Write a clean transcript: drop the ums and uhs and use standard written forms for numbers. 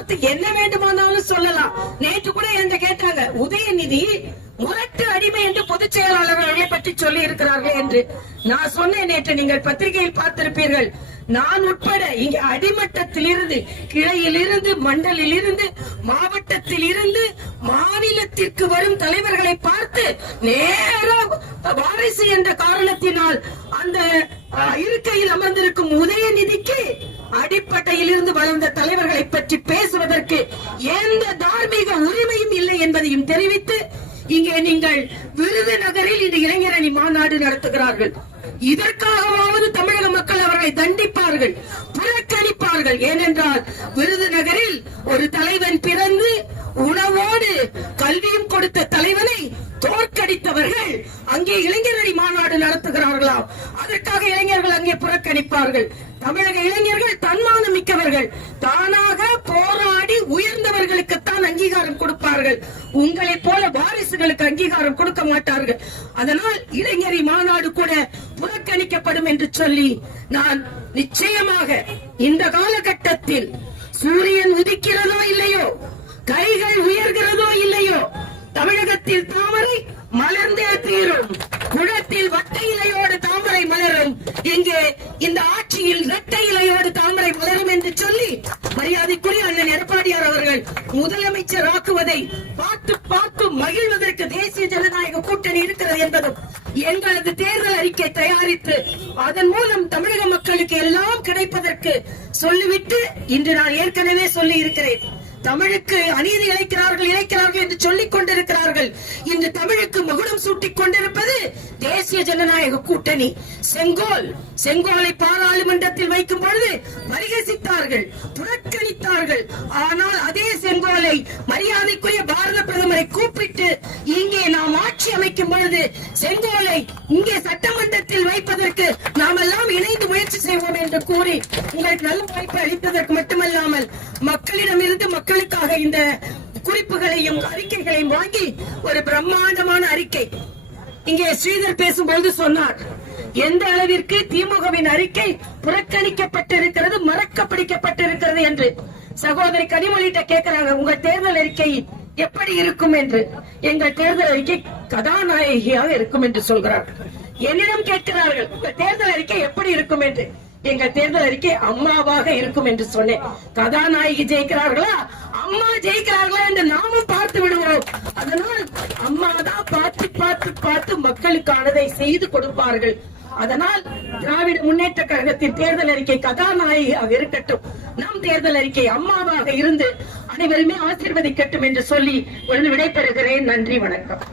பார்த்து என்ன வேண்டுமானாலும் சொல்லலாம். நேற்று கூட என்கிட்ட கேட்டாங்க, உதயநிதி முரட்டு அடிமை என்று பொதுச் செயலாளர்களை பற்றி சொல்லி இருக்கிறார்கள் என்று. நான் சொன்னேன், நேற்று நீங்கள் பத்திரிகையில் பார்த்திருப்பீர்கள், நான் உட்பட இங்க அடிமட்டத்தில் இருந்து, கிளையில் இருந்து, மண்டலில் இருந்து, மாவட்டத்தில் இருந்து, மாநிலத்திற்கு வரும் தலைவர்களை பார்த்து நேரம் வாரிசு என்ற காரணத்தினால் அந்த இருக்கையில் அமர்ந்திருக்கும் உதயநிதிக்கு அடிப்படையில் இருந்து வளர்ந்த தலைவர்களை பற்றி பேசுவதற்கு எந்த தார்மீக உரிமையும் இல்லை என்பதையும் தெரிவித்து, இங்கே நீங்கள் விருதுநகரில் இந்த இளைஞரணி மாநாடு நடத்துகிறார்கள். இதற்காகவாவது தமிழக மக்கள் அவர்களை தண்டிப்பார்கள், புறக்கணிப்பார்கள். ஏனென்றால் விருதுநகரில் ஒரு தலைவன் பிறந்து உணவோடு கல்வியும் கொடுத்த தலைவனை தோற்கடித்தவர்கள் அங்கே இளைஞரணி மாநாடு நடத்துகிறார்களாம். அதற்காக இளைஞர்கள் அங்கே புறக்கணிப்பார்கள். தமிழக இளைஞர்கள் தன்மானம் மிக்கவர்கள், தானாக போராடி உயர்ந்தவர்களுக்குத்தான் அங்கீகாரம் கொடுப்பார்கள். உங்களை போல வாரிசுகளுக்கு அங்கீகாரம் கொடுக்க மாட்டார்கள். அதனால் இளைஞரி மாநாடு கூட புறக்கணிக்கப்படும் என்று சொல்லி, நான் நிச்சயமாக இந்த காலகட்டத்தில் சூரியன் உதிக்கிறதோ இல்லையோ, கைகள் உயர்கிறதோ இல்லையோ, தமிழகத்தில் தாமரை மலர்ந்தே தீரும். குளத்தில் வட்ட இலையோடு தாமரை மலரும், இங்கே இந்த ஆட்சியில் இரட்டை இலையோடு தாமரை மலரும் என்று சொல்லி மரியாதைக்குரிய அண்ணன் எடப்பாடியார் அவர்கள் முதலமைச்சர் ஆக்குவதை பார்த்து பார்த்து மகிழ்வதற்கு தேசிய ஜனநாயக கூட்டணி இருக்கிறது என்பதும், எங்களது தேர்தல் அறிக்கை தயாரித்து அதன் மூலம் தமிழக மக்களுக்கு எல்லாம் கிடைப்பதற்கு சொல்லிவிட்டு, இன்று நான் ஏற்கனவே சொல்லி இருக்கிறேன், தமிழுக்கு அநீதி இழைக்கிறார்கள் என்று சொல்லிக் கொண்டிருக்கிறார்கள். இன்று தமிழுக்கு மகுடம் சூட்டிக் கொண்டிருப்பது தேசிய ஜனநாயக கூட்டணி. செங்கோலை பாராளுமன்றத்தில் வைக்கும் பொழுது பரிகசித்தார்கள், புறக்கணித்தார்கள். ஆனால் அதே செங்கோலை மரியாதைக்குரிய பாரத பிரதமரை கூப்பிட்டு இங்கே நாம் ஆட்சி அமைக்கும் பொழுது செங்கோலை இங்கே சட்டமன்றத்தில் வைப்பதற்கு நாம் எல்லாம் இணைந்து முயற்சி செய்வோம் என்று கூறி உங்களுக்கு நல்ல வாய்ப்பு அளித்ததற்கு மட்டுமல்லாமல் மக்களிடமிருந்து மக்களுக்காக இந்த குறிப்புகளையும் அறிக்கைகளையும் வாங்கி ஒரு பிரம்மாண்டமான அறிக்கை இங்கே ஸ்ரீதர் பேசும்போது சொன்னார். எந்த அளவிற்கு திமுகவின் அறிக்கை புறக்கணிக்கப்பட்டிருக்கிறது, மறக்க பிடிக்கப்பட்டிருக்கிறது என்று. சகோதரி கனிமொழிட்ட கேட்கிறாங்க, உங்க தேர்தல் அறிக்கை எப்படி இருக்கும் என்று. எங்கள் தேர்தல் அறிக்கை கதாநாயகியாக இருக்கும் என்று சொல்கிறார்கள். என்னிடம் கேட்கிறார்கள், உங்க தேர்தல் அறிக்கை எப்படி இருக்கும் என்று. எங்கள் தேர்தல் அறிக்கை அம்மாவாக இருக்கும் என்று சொன்னேன். கதாநாயகி ஜெயிக்கிறார்களா, அம்மா ஜெயிக்கிறார்களா என்று நாமும் பார்த்து விடுவோம். அதனால் அம்மா தான் பார்த்து பார்த்து பார்த்து மக்களுக்கானதை செய்து கொடுப்பார்கள். அதனால் திராவிட முன்னேற்ற கழகத்தின் தேர்தல் அறிக்கை கதாநாயகியாக இருக்கட்டும், நம் தேர்தல் அறிக்கை அம்மாவாக இருந்து அனைவருமே ஆசீர்வதிக்கட்டும் என்று சொல்லி விடைபெறுகிறேன். நன்றி, வணக்கம்.